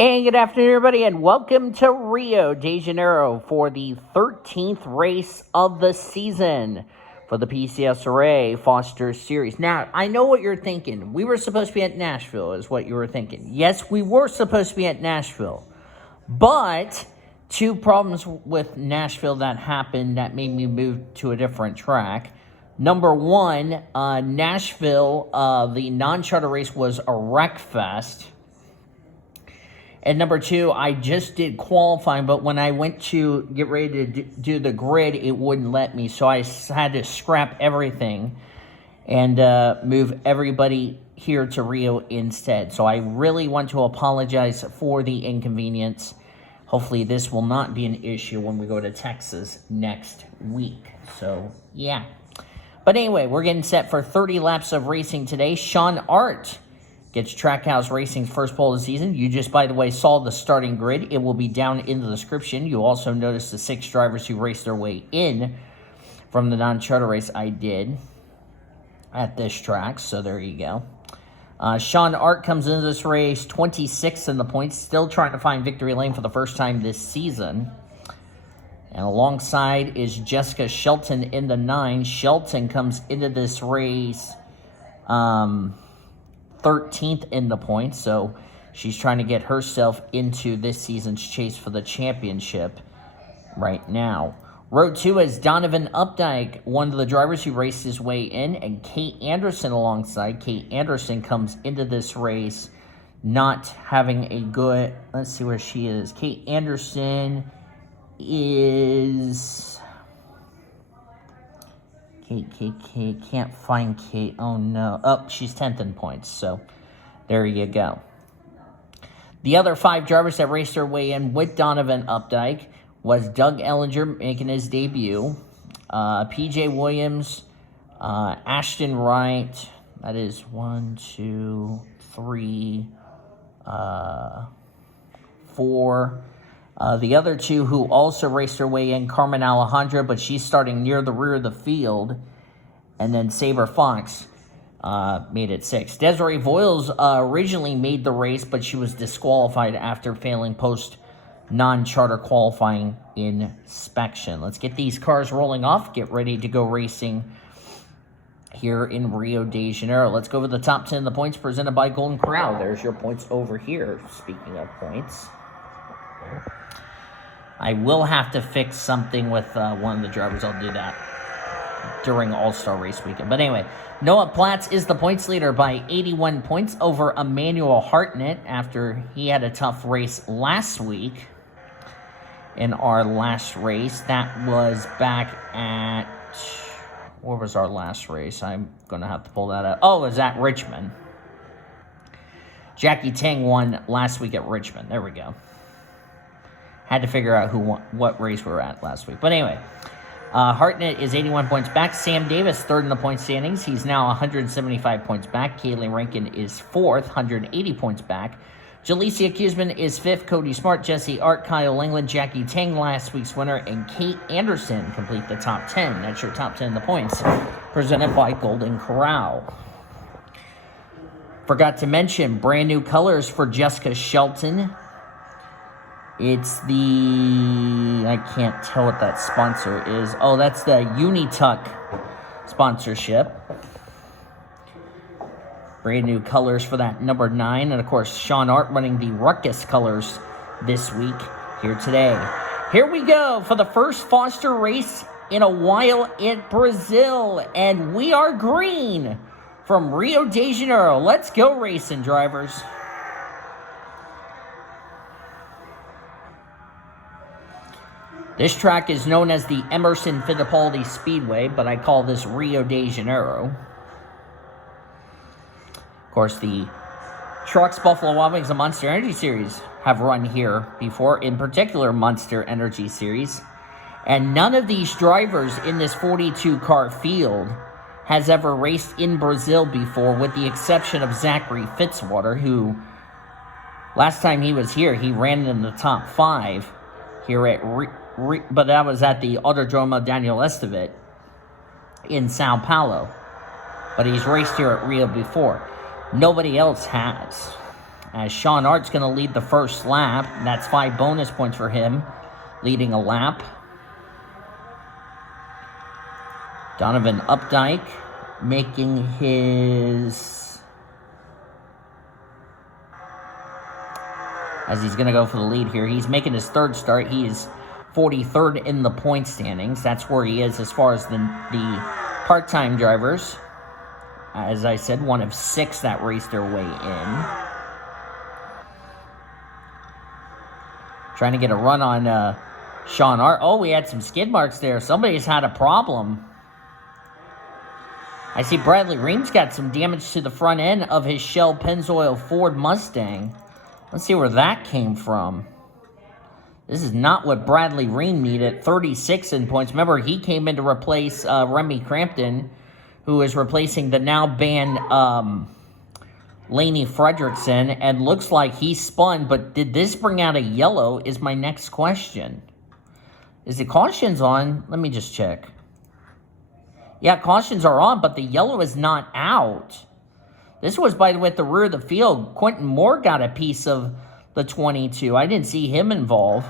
And good afternoon, everybody, and welcome to Rio de Janeiro for the 13th race of the season for the PCSRA Foster Series. Now, I know what you're thinking. We were supposed to be at Nashville, is what you were thinking. Yes, we were supposed to be at Nashville, but two problems with Nashville that happened that made me move to a different track. Number one, Nashville, the non-charter race was a wreck fest. And number two, I just did qualifying, but when I went to get ready to do the grid, it wouldn't let me. So I had to scrap everything and move everybody here to Rio instead. So I really want to apologize for the inconvenience. Hopefully this will not be an issue when we go to Texas next week. So, yeah. But anyway, we're getting set for 30 laps of racing today. Sean Art gets Trackhouse Racing's first pole of the season. You just, by the way, saw the starting grid. It will be down in the description. You'll also notice the 6 drivers who raced their way in from the non-charter race I did at this track. So there you go. Sean Art comes into this race 26th in the points, still trying to find victory lane for the first time this season. And alongside is Jessica Shelton in the 9. Shelton comes into this race 13th in the points, so she's trying to get herself into this season's chase for the championship right now. Row 2 is Donovan Updike, one of the drivers who raced his way in, and Kate Anderson alongside. Kate Anderson comes into this race not having a good... Let's see where she is. Kate Anderson is... Kate, can't find Kate. Oh, no. Oh, she's 10th in points, so there you go. The other 5 drivers that raced their way in with Donovan Updike was Doug Ellinger making his debut, P.J. Williams, Ashton Wright. That is 1, 2, 3, 4. The other 2 who also raced their way in, Carmen Alejandra, but she's starting near the rear of the field. And then Saber Fox made it 6th. Desiree Voiles originally made the race, but she was disqualified after failing post-non-charter qualifying inspection. Let's get these cars rolling off, get ready to go racing here in Rio de Janeiro. Let's go over the top 10 of the points presented by Golden Corral. There's your points over here, speaking of points. I will have to fix something with one of the drivers. I'll do that during All-Star Race Weekend. But anyway, Noah Platts is the points leader by 81 points over Emmanuel Hartnett after he had a tough race last week in our last race. That was back at... Where was our last race? I'm going to have to pull that up. Oh, it was at Richmond. Jackie Tang won last week at Richmond. There we go. Had to figure out who won, what race we were at last week. But anyway, Hartnett is 81 points back. Sam Davis, 3rd in the point standings. He's now 175 points back. Kaylee Rankin is 4th, 180 points back. Jalecia Kuzman is 5th. Cody Smart, Jesse Art, Kyle England, Jackie Tang, last week's winner, and Kate Anderson complete the top 10. That's your top 10 in the points, presented by Golden Corral. Forgot to mention, brand new colors for Jessica Shelton. It's the, I can't tell what that sponsor is. Oh, that's the Unituck sponsorship. Brand new colors for that number 9. And, of course, Sean Art running the Ruckus colors this week here today. Here we go for the first Foster race in a while in Brazil. And we are green from Rio de Janeiro. Let's go racing, drivers. This track is known as the Emerson Fittipaldi Speedway, but I call this Rio de Janeiro. Of course, the Trucks, Buffalo Wild Wings, and Monster Energy Series have run here before, in particular Monster Energy Series. And none of these drivers in this 42-car field has ever raced in Brazil before, with the exception of Zachary Fitzwater, who last time he was here, he ran in the top 5 here at but that was at the Autodromo Daniel Estevet in Sao Paulo. But he's raced here at Rio before. Nobody else has. as Sean Art's going to lead the first lap. That's 5 bonus points for him, leading a lap. Donovan Updike making his... as he's going to go for the lead here. He's making his third start. He is 43rd in the point standings. That's where he is as far as the part-time drivers. As I said, one of 6 that raced their way in. Trying to get a run on Sean Art. Oh, we had some skid marks there. Somebody's had a problem. I see Bradley Ream's got some damage to the front end of his Shell Pennzoil Ford Mustang. Let's see where that came from. This is not what Bradley Ream needed. 36 in points. Remember, he came in to replace Remy Crampton, who is replacing the now banned Laney Fredrickson, and looks like he spun, but did this bring out a yellow is my next question. Is the cautions on? Let me just check. Yeah, cautions are on, but the yellow is not out. This was, by the way, at the rear of the field. Quentin Moore got a piece of the 22. I didn't see him involved.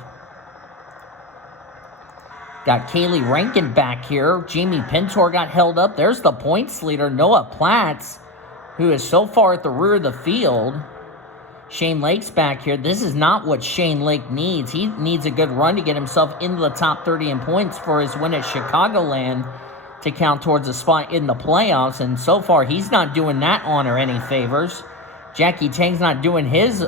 Got Kaylee Rankin back here. Jamie Pintor got held up. There's the points leader, Noah Platts, who is so far at the rear of the field. Shane Lake's back here. This is not what Shane Lake needs. He needs a good run to get himself into the top 30 in points for his win at Chicagoland to count towards a spot in the playoffs. And so far, he's not doing that honor any favors. Jackie Tang's not doing his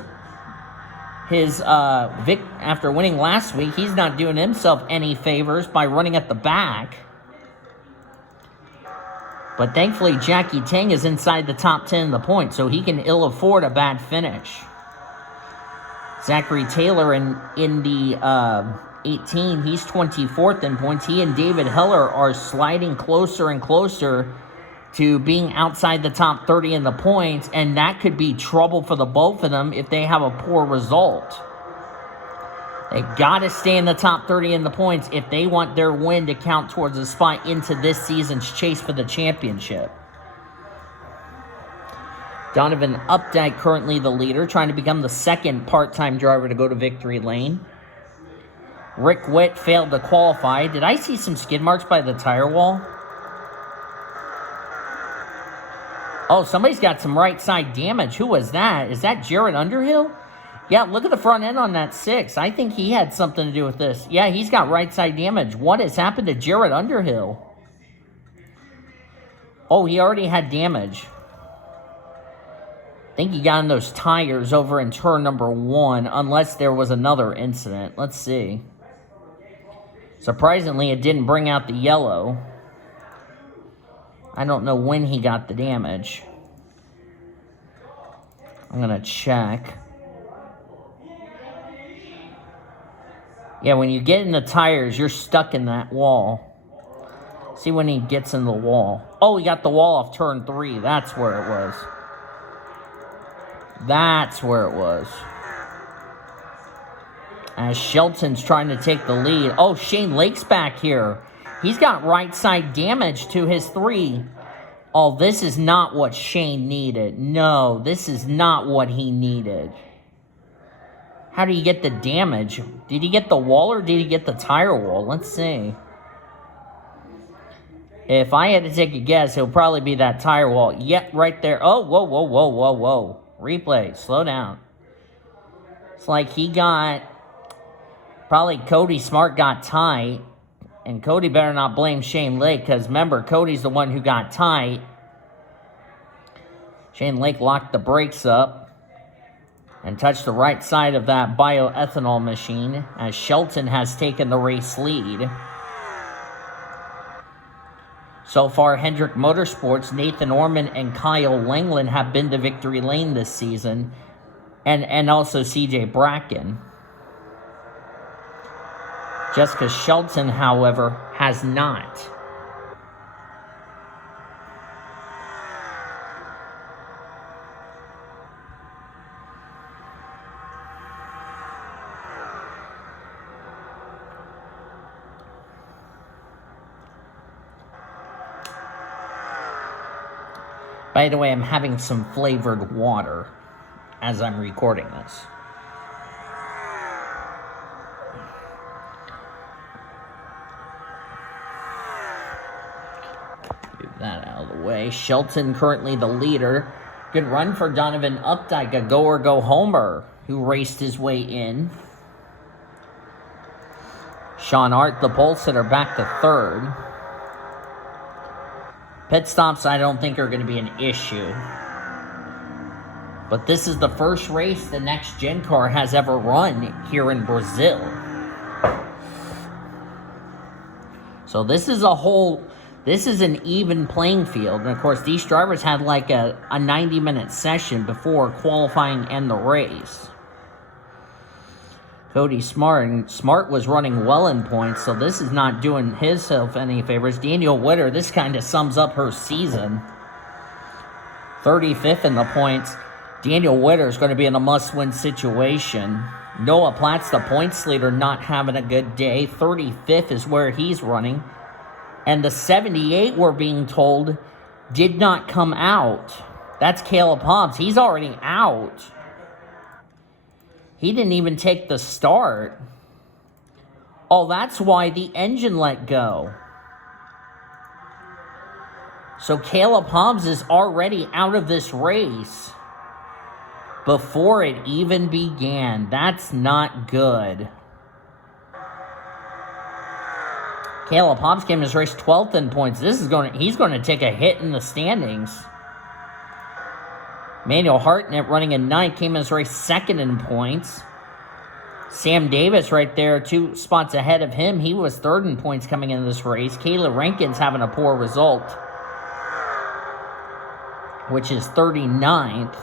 after winning last week, he's not doing himself any favors by running at the back. But thankfully, Jackie Tang is inside the top 10 in the points, so he can ill afford a bad finish. Zachary Taylor in the 18, he's 24th in points. He and David Heller are sliding closer and closer to being outside the top 30 in the points, and that could be trouble for the both of them if they have a poor result. They got to stay in the top 30 in the points if they want their win to count towards a spot into this season's chase for the championship. Donovan Updike currently the leader, trying to become the second part-time driver to go to victory lane. Rick Witt failed to qualify. Did I see some skid marks by the tire wall? Oh, somebody's got some right side damage. Who was that? Is that Jared Underhill? Yeah, look at the front end on that 6. I think he had something to do with this. Yeah, he's got right side damage. What has happened to Jared Underhill? Oh, he already had damage. I think he got in those tires over in turn number 1, unless there was another incident. Let's see. Surprisingly, it didn't bring out the yellow. I don't know when he got the damage. I'm going to check. Yeah, when you get in the tires, you're stuck in that wall. See when he gets in the wall. Oh, he got the wall off turn 3. That's where it was. That's where it was. As Shelton's trying to take the lead. Oh, Shane Lake's back here. He's got right side damage to his 3. Oh, this is not what Shane needed. No, this is not what he needed. How did he get the damage? Did he get the wall or did he get the tire wall? Let's see. If I had to take a guess, it'll probably be that tire wall. Yep, right there. Oh, whoa, whoa, whoa, whoa, whoa. Replay, slow down. It's like he got... Probably Cody Smart got tight. And Cody better not blame Shane Lake, because remember, Cody's the one who got tight. Shane Lake locked the brakes up and touched the right side of that bioethanol machine as Shelton has taken the race lead. So far, Hendrick Motorsports, Nathan Orman, and Kyle Langland have been to victory lane this season, and also CJ Bracken. Jessica Shelton, however, has not. By the way, I'm having some flavored water. as I'm recording this. Move that out of the way. Shelton currently the leader. Good run for Donovan Updike, a go or go homer, who raced his way in. Sean Hart, the pole sitter, back to third. Pit stops, I don't think, are going to be an issue. But this is the first race the Next Gen car has ever run here in Brazil. So this is an even playing field. And of course, these drivers had like a 90-minute session before qualifying and the race. Cody Smart was running well in points, so this is not doing himself any favors. Daniel Witter, this kind of sums up her season. 35th in the points. Daniel Witter is going to be in a must-win situation. Noah Platt's the points leader, not having a good day. 35th is where he's running. And the 78, we're being told, did not come out. That's Caleb Hobbs. He's already out. He didn't even take the start. Oh, that's why the engine let go. So Caleb Hobbs is already out of this race before it even began. That's not good. Caleb Hobbs came in his race 12th in points. He's going to take a hit in the standings. Manuel Hartnett running in 9th, came in his race 2nd in points. Sam Davis right there, 2 spots ahead of him. He was 3rd in points coming into this race. Kayla Rankin's having a poor result, which is 39th.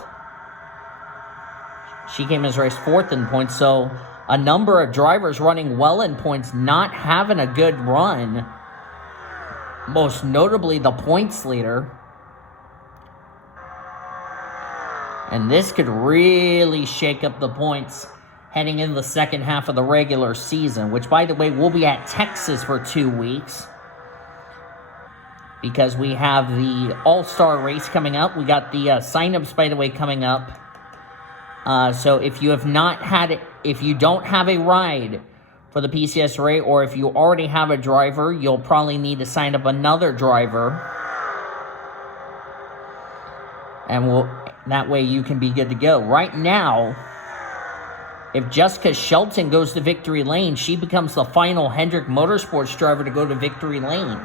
She came in his race 4th in points. So a number of drivers running well in points, not having a good run. Most notably the points leader. And this could really shake up the points heading into the second half of the regular season, which, by the way, we'll be at Texas for 2 weeks because we have the All-Star race coming up. We got the sign-ups, by the way, coming up. So if you don't have a ride for the PCSRA, or if you already have a driver, you'll probably need to sign up another driver. And that way you can be good to go. Right now, if Jessica Shelton goes to Victory Lane, she becomes the final Hendrick Motorsports driver to go to Victory Lane.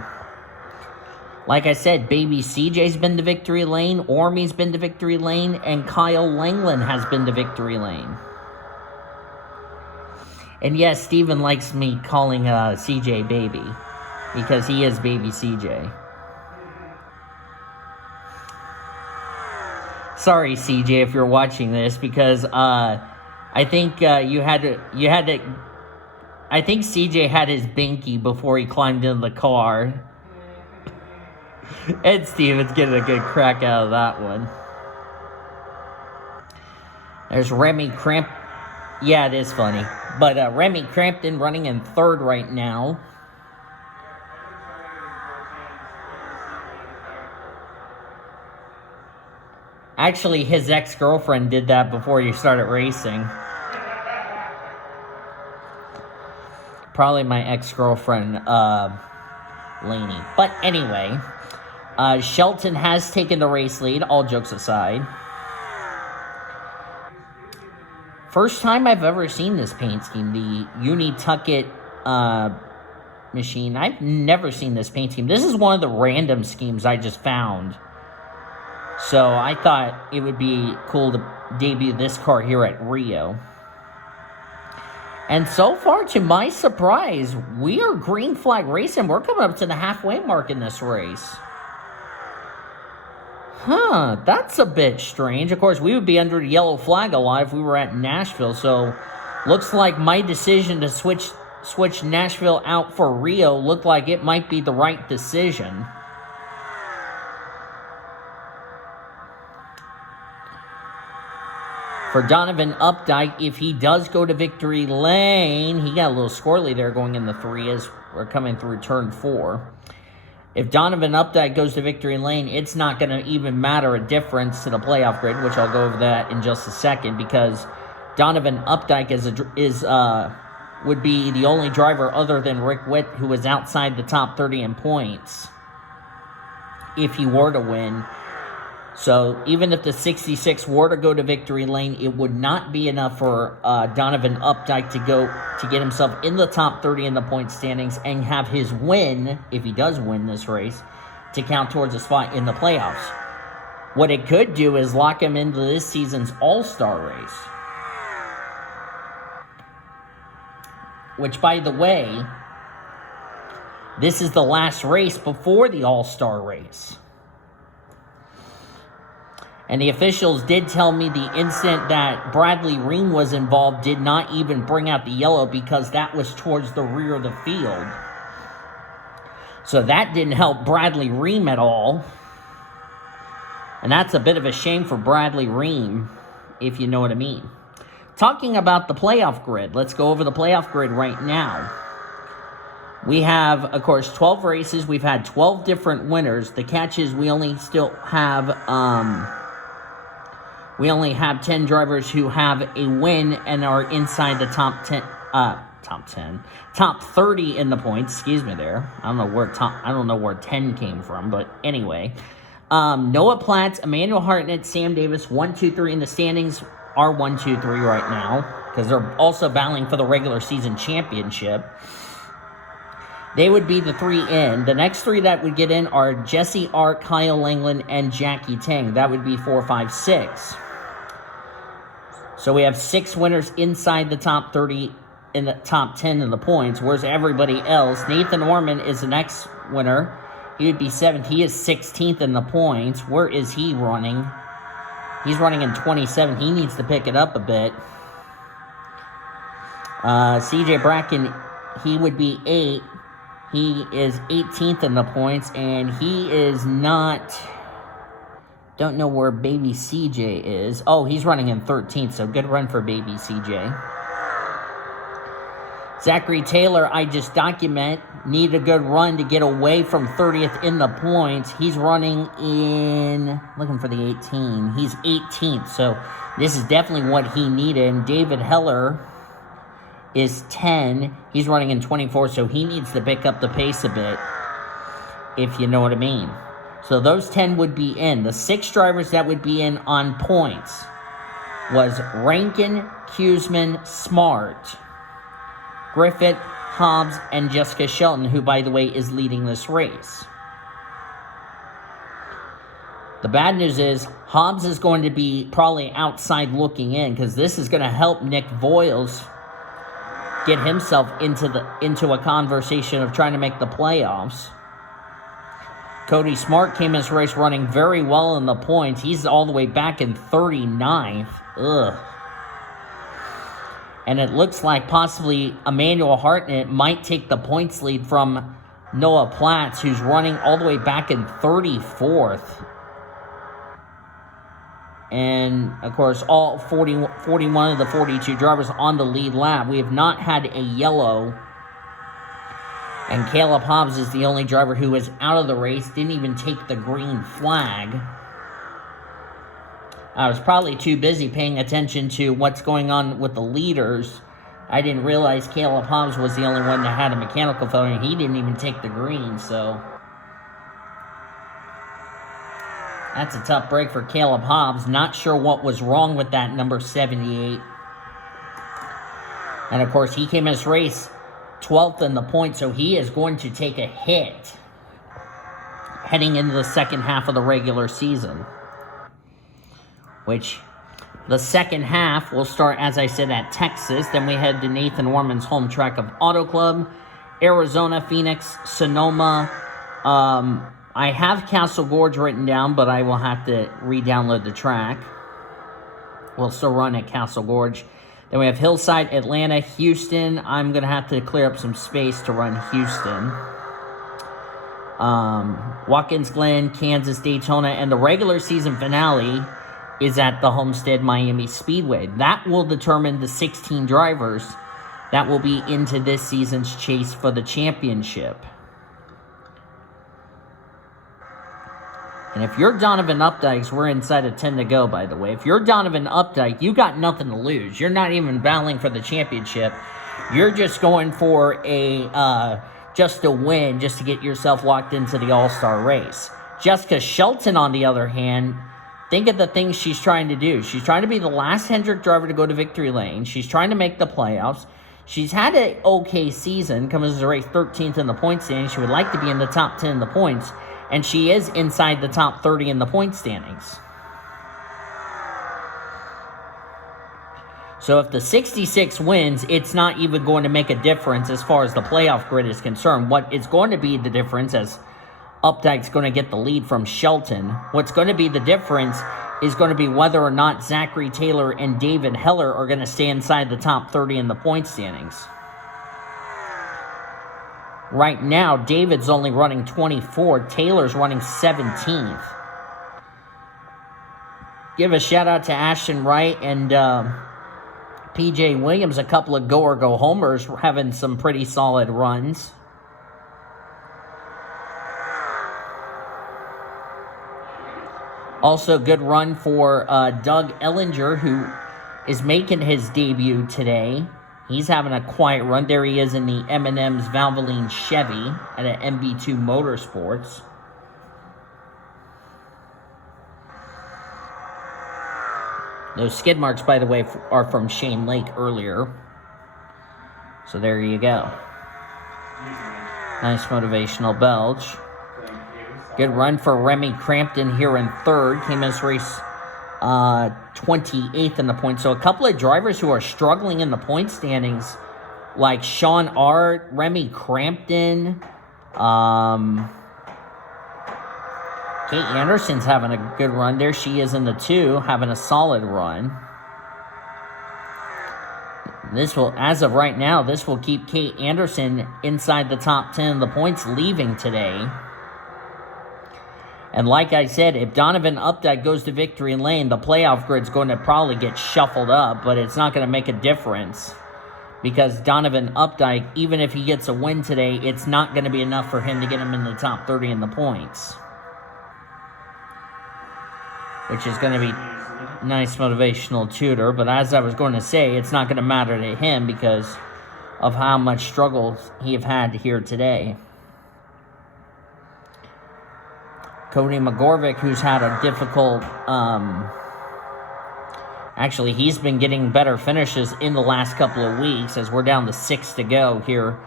Like I said, Baby CJ's been to Victory Lane, Ormy's been to Victory Lane, and Kyle Langland has been to Victory Lane. And yes, Steven likes me calling CJ Baby, because he is Baby CJ. Sorry, CJ, if you're watching this, because I think I think CJ had his binky before he climbed into the car. Ed Stevens getting a good crack out of that one. There's Remy Cramp. Yeah, it is funny. But Remy Crampton running in 3rd right now. Actually, his ex-girlfriend did that before you started racing. Probably my ex-girlfriend, Lainey. But anyway, Shelton has taken the race lead, all jokes aside. First time I've ever seen this paint scheme, the Uni-Tucket machine. I've never seen this paint scheme. This is one of the random schemes I just found. So I thought it would be cool to debut this car here at Rio. And so far, to my surprise, we are green flag racing. We're coming up to the halfway mark in this race. That's a bit strange. Of course, we would be under the yellow flag a lot if we were at Nashville. So looks like my decision to switch Nashville out for Rio looked like it might be the right decision. For Donovan Updike, if he does go to Victory Lane, he got a little squirrely there going in the 3 as we're coming through turn 4. If Donovan Updike goes to victory lane, it's not going to even matter a difference to the playoff grid, which I'll go over that in just a second, because Donovan Updike would be the only driver other than Rick Witt who is outside the top 30 in points if he were to win. So even if the 66 were to go to victory lane, it would not be enough for Donovan Updike to get himself in the top 30 in the point standings and have his win, if he does win this race, to count towards a spot in the playoffs. What it could do is lock him into this season's All-Star race. Which, by the way, this is the last race before the All-Star race. And the officials did tell me the instant that Bradley Ream was involved did not even bring out the yellow because that was towards the rear of the field. So that didn't help Bradley Ream at all. And that's a bit of a shame for Bradley Ream, if you know what I mean. Talking about the playoff grid, let's go over the playoff grid right now. We have, of course, 12 races. We've had 12 different winners. The catch is we only have 10 drivers who have a win and are inside the top 30 in the points. Excuse me there. I don't know where 10 came from, but anyway. Noah Platts, Emmanuel Hartnett, Sam Davis, 1, 2, 3 in the standings are 1, 2, 3 right now because they're also battling for the regular season championship. They would be the 3 in. The next 3 that would get in are Jesse Art, Kyle Langland, and Jackie Tang. That would be 4, 5, 6. So we have 6 winners inside the top 30 in the top 10 in the points. Whereas everybody else, Nathan Orman is the next winner. He would be 7th. He is 16th in the points. Where is he running? He's running in 27th. He needs to pick it up a bit. CJ Bracken, he would be 8th. He is 18th in the points, and he is not... Don't know where baby CJ is. Oh, he's running in 13th, so good run for baby CJ. Zachary Taylor, I just document, need a good run to get away from 30th in the points. He's running in... Looking for the 18. He's 18th, so this is definitely what he needed. And David Heller is 10. He's running in 24, so he needs to pick up the pace a bit, if you know what I mean. So those 10 would be in. The 6 drivers that would be in on points was Rankin, Huseman, Smart, Griffith, Hobbs, and Jessica Shelton, who, by the way, is leading this race. The bad news is Hobbs is going to be probably outside looking in because this is going to help Nick Voiles get himself into a conversation of trying to make the playoffs. Cody Smart came in this race running very well in the points. He's all the way back in 39th. Ugh. And it looks like possibly Emmanuel Hartnett might take the points lead from Noah Platts, who's running all the way back in 34th. And, of course, all 41 of the 42 drivers on the lead lap. We have not had a yellow. And Caleb Hobbs is the only driver who is out of the race. Didn't even take the green flag. I was probably too busy paying attention to what's going on with the leaders. I didn't realize Caleb Hobbs was the only one that had a mechanical failure. He didn't even take the green, so... That's a tough break for Caleb Hobbs. Not sure what was wrong with that number 78. And, of course, he came in this race 12th in the point, so he is going to take a hit heading into the second half of the regular season. Which, the second half will start, as I said, at Texas. Then we head to Nathan Orman's home track of Auto Club, Arizona, Phoenix, Sonoma. I have Castle Gorge written down, but I will have to re-download the track. We'll still run at Castle Gorge. Then we have Hillside, Atlanta, Houston. I'm going to have to clear up some space to run Houston. Watkins Glen, Kansas, Daytona, and the regular season finale is at the Homestead Miami Speedway. That will determine the 16 drivers that will be into this season's chase for the championship. And if you're Donovan Updike, we're inside of 10 to go, by the way. If you're Donovan Updike, you got nothing to lose. You're not even battling for the championship. You're just going for just a win, just to get yourself locked into the All-Star race. Jessica Shelton, on the other hand, think of the things she's trying to do. She's trying to be the last Hendrick driver to go to victory lane. She's trying to make the playoffs. She's had an okay season, coming as a race 13th in the point standings. She would like to be in the top 10 in the points, and she is inside the top 30 in the point standings. So if the 66 wins, it's not even going to make a difference as far as the playoff grid is concerned. What is going to be the difference, as Updike's going to get the lead from Shelton, what's going to be the difference is going to be whether or not Zachary Taylor and David Heller are going to stay inside the top 30 in the point standings. Right now, David's only running 24. Taylor's running 17th. Give a shout out to Ashton Wright and PJ Williams, a couple of go-or-go homers, having some pretty solid runs. Also, good run for Doug Ellinger, who is making his debut today. He's having a quiet run. There he is in the M&M's Valvoline Chevy at an MB2 Motorsports. Those skid marks, by the way, are from Shane Lake earlier. So there you go. Nice motivational belch. Good run for Remy Crampton here in third. Came in this race 28th in the points. So a couple of drivers who are struggling in the point standings, like Sean Art, Remy Crampton. Kate Anderson's having a good run. There she is in the 2, having a solid run. This will, as of right now, this will keep Kate Anderson inside the top 10 of the points, leaving today. And like I said, if Donovan Updike goes to victory lane, the playoff grid's going to probably get shuffled up, but it's not going to make a difference. Because Donovan Updike, even if he gets a win today, it's not going to be enough for him to get him in the top 30 in the points. Which is going to be nice motivational tutor. But as I was going to say, it's not going to matter to him because of how much struggle he have had here today. Cody McGorvick, who's had a difficult... actually, he's been getting better finishes in the last couple of weeks as we're down to 6 to go here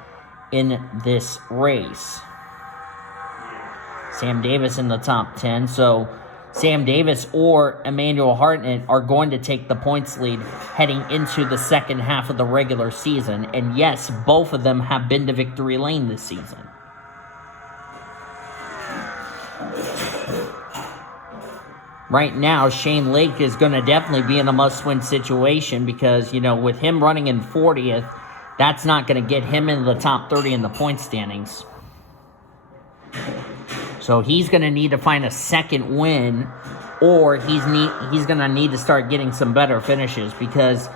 in this race. Sam Davis in the top 10. So Sam Davis or Emmanuel Hartnett are going to take the points lead heading into the second half of the regular season. And yes, both of them have been to victory lane this season. Right now, Shane Lake is going to definitely be in a must-win situation because, you know, with him running in 40th, that's not going to get him into the top 30 in the point standings. So he's going to need to find a second win, or he's going to need to start getting some better finishes because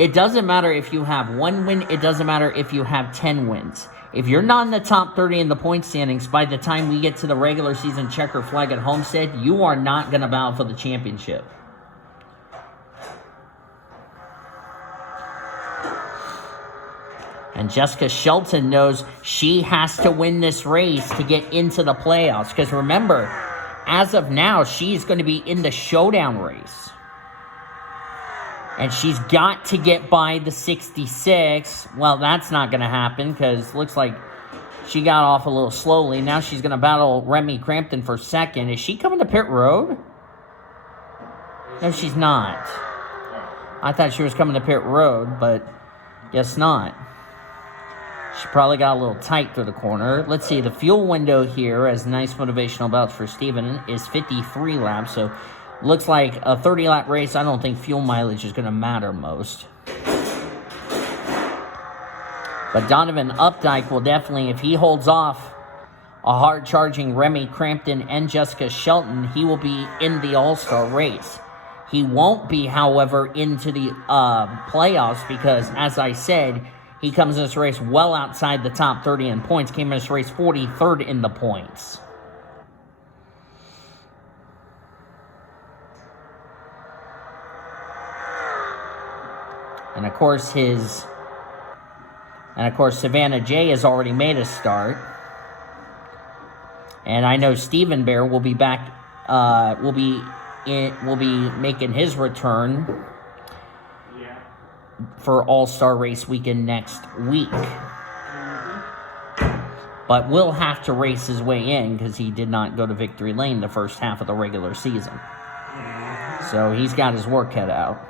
it doesn't matter if you have 1 win. It doesn't matter if you have 10 wins. If you're not in the top 30 in the point standings, by the time we get to the regular season checker flag at Homestead, you are not going to battle for the championship. And Jessica Shelton knows she has to win this race to get into the playoffs. Because remember, as of now, she's going to be in the showdown race. And she's got to get by the 66. Well, that's not going to happen because looks like she got off a little slowly. Now she's going to battle Remy Crampton for second. Is she coming to pit road? No, she's not. I thought she was coming to pit road, but guess not. She probably got a little tight through the corner. Let's see. The fuel window here, as nice motivational belts for Steven, is 53 laps. So looks like a 30-lap race. I don't think fuel mileage is going to matter most. But Donovan Updike will definitely, if he holds off a hard-charging Remy Crampton and Jessica Shelton, he will be in the All-Star race. He won't be, however, into the playoffs because, as I said, he comes in this race well outside the top 30 in points. Came in this race 43rd in the points. And of course, Savannah J has already made a start. And I know Stephen Bear will be back. Will be making his return for All-Star Race Weekend next week. But will have to race his way in because he did not go to victory lane the first half of the regular season. So he's got his work cut out.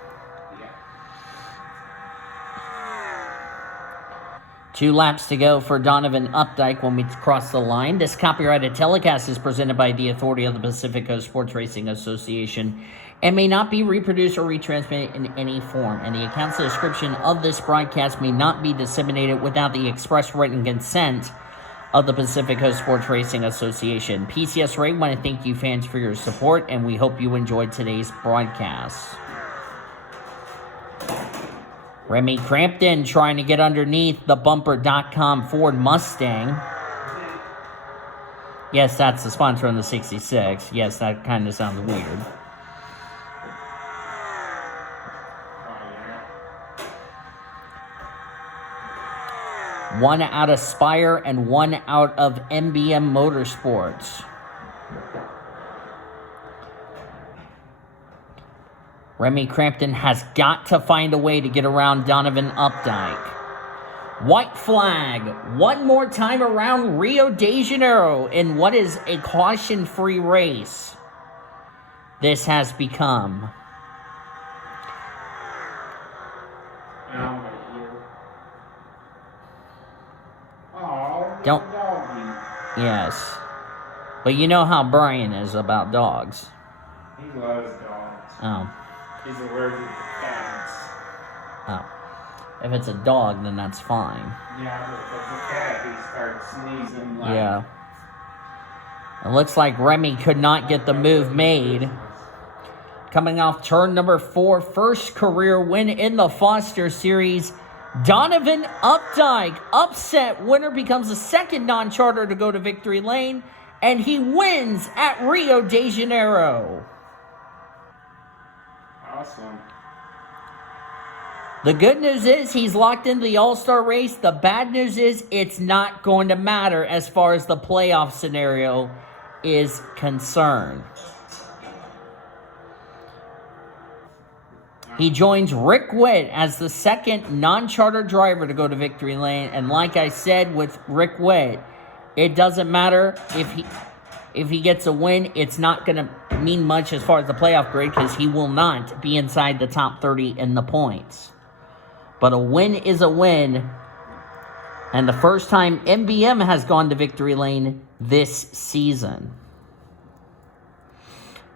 2 laps to go for Donovan Updike when we cross the line. This copyrighted telecast is presented by the authority of the Pacific Coast Sports Racing Association and may not be reproduced or retransmitted in any form. And the account's description of this broadcast may not be disseminated without the express written consent of the Pacific Coast Sports Racing Association. PCSRA want to thank you fans for your support, and we hope you enjoyed today's broadcast. Remy Crampton trying to get underneath the Bumper.com Ford Mustang. Yes, that's the sponsor on the 66. Yes, that kind of sounds weird. One out of Spire and one out of MBM Motorsports. Remy Crampton has got to find a way to get around Donovan Updike. White flag one more time around Rio de Janeiro in what is a caution-free race. This has become. Don't. Yes. But you know how Brian is about dogs. He loves dogs. Oh. He's allergic to cats. Oh. If it's a dog, then that's fine. Yeah, but if it's a cat, he starts sneezing like... Yeah. It looks like Remy could not get the move made. Coming off turn number 4, first career win in the Foster Series. Donovan Updike, upset winner, becomes the second non-charter to go to victory lane, and he wins at Rio de Janeiro. Awesome. The good news is he's locked into the All-Star race. The bad news is it's not going to matter as far as the playoff scenario is concerned. He joins Rick Witt as the second non-charter driver to go to victory lane. And like I said with Rick Witt, it doesn't matter if he gets a win. It's not going to mean much as far as the playoff grade because he will not be inside the top 30 in the points. But a win is a win. And the first time MBM has gone to victory lane this season.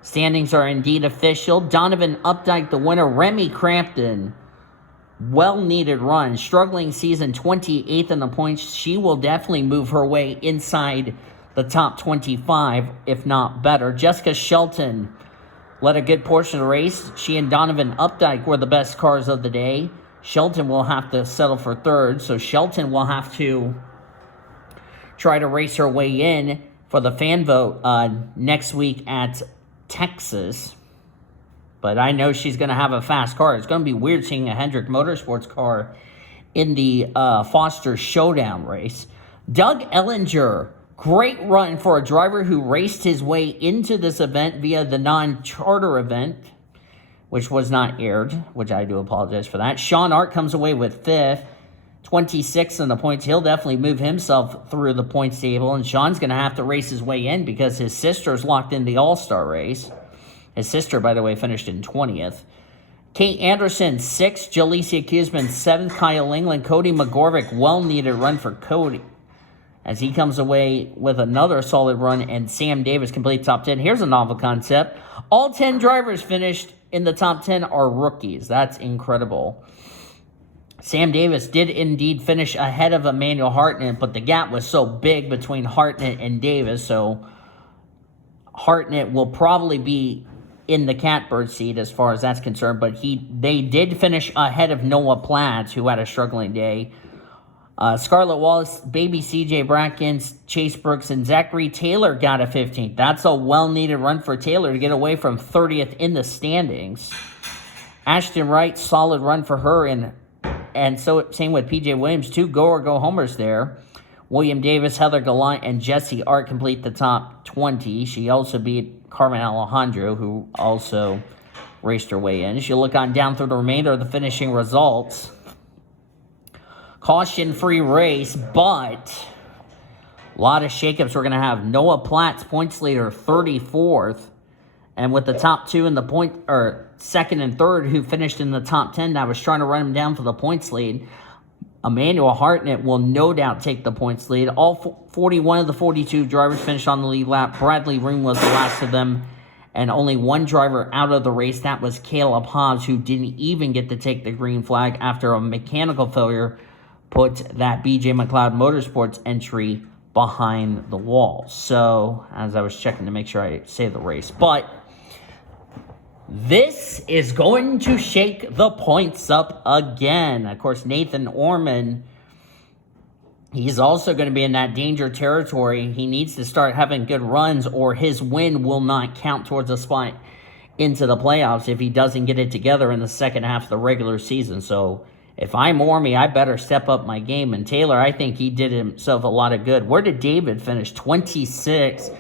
Standings are indeed official. Donovan Updike, the winner. Remy Crampton, well-needed run. Struggling season, 28th in the points. She will definitely move her way inside the top 25, if not better. Jessica Shelton led a good portion of the race. She and Donovan Updike were the best cars of the day. Shelton will have to settle for third, so Shelton will have to try to race her way in for the fan vote next week at Texas. But I know she's going to have a fast car. It's going to be weird seeing a Hendrick Motorsports car in the Foster Showdown race. Doug Ellinger, great run for a driver who raced his way into this event via the non-charter event, which was not aired, which I do apologize for that. Sean Art comes away with 5th, 26th in the points. He'll definitely move himself through the points table, and Sean's going to have to race his way in because his sister's locked in the All-Star race. His sister, by the way, finished in 20th. Kate Anderson, 6th. Jalecia Kuzman, 7th. Kyle England. Cody McGorvick, well-needed run for Cody as he comes away with another solid run, and Sam Davis complete top 10. Here's a novel concept. All 10 drivers finished in the top 10 are rookies. That's incredible. Sam Davis did indeed finish ahead of Emmanuel Hartnett, but the gap was so big between Hartnett and Davis, so Hartnett will probably be in the catbird seat as far as that's concerned, but they did finish ahead of Noah Platts, who had a struggling day. Scarlett Wallace, Baby CJ Brackens, Chase Brooks, and Zachary Taylor got a 15th. That's a well-needed run for Taylor to get away from 30th in the standings. Ashton Wright, solid run for her, and and so same with PJ Williams, 2 go or go homers there. William Davis, Heather Gallant, and Jesse Art complete the top 20. She also beat Carmen Alejandro, who also raced her way in. As you look on down through the remainder of the finishing results, caution-free race, but a lot of shakeups. We're going to have Noah Platt's points leader, 34th. And with the top 2 in the point, or second and third, who finished in the top 10, I was trying to run him down for the points lead. Emmanuel Hartnett will no doubt take the points lead. All 41 of the 42 drivers finished on the lead lap. Bradley Room was the last of them. And only one driver out of the race. That was Caleb Hobbs, who didn't even get to take the green flag after a mechanical failure put that BJ McLeod Motorsports entry behind the wall. So, as I was checking to make sure I say the race. But this is going to shake the points up again. Of course, Nathan Orman, he's also going to be in that danger territory. He needs to start having good runs, or his win will not count towards a spot into the playoffs if he doesn't get it together in the second half of the regular season. So if I'm Ormy, I better step up my game. And Taylor, I think he did himself a lot of good. Where did David finish? 26.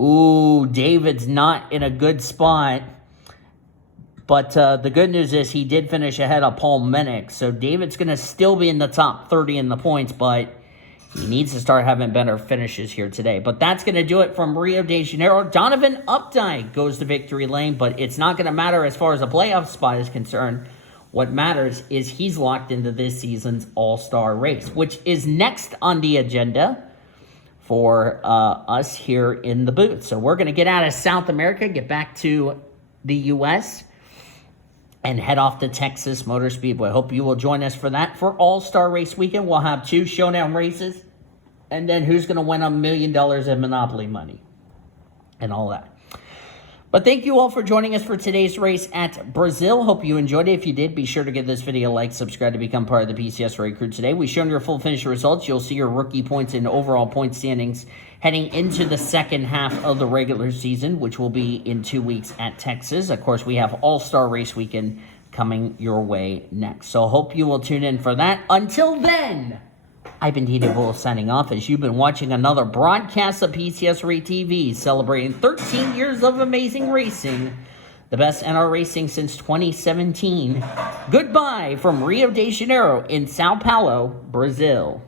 Ooh, David's not in a good spot. But the good news is he did finish ahead of Paul Mennick. So David's going to still be in the top 30 in the points, but he needs to start having better finishes here today. But that's going to do it from Rio de Janeiro. Donovan Updike goes to victory lane, but it's not going to matter as far as a playoff spot is concerned. What matters is he's locked into this season's All-Star race, which is next on the agenda for us here in the booth. So we're going to get out of South America, get back to the U.S., and head off to Texas Motor Speedway. Hope you will join us for that. For All-Star Race Weekend, we'll have 2 showdown races, and then who's going to win $1 million in Monopoly money and all that. But thank you all for joining us for today's race at Brazil. Hope you enjoyed it. If you did, be sure to give this video a like, subscribe to become part of the PCSRA crew today. We've shown your full finish results. You'll see your rookie points and overall point standings heading into the second half of the regular season, which will be in 2 weeks at Texas. Of course, we have All-Star Race Weekend coming your way next. So hope you will tune in for that. Until then, I've been Didi Bull signing off as you've been watching another broadcast of PCSRA TV celebrating 13 years of amazing racing. The best NR racing since 2017. Goodbye from Rio de Janeiro in Sao Paulo, Brazil.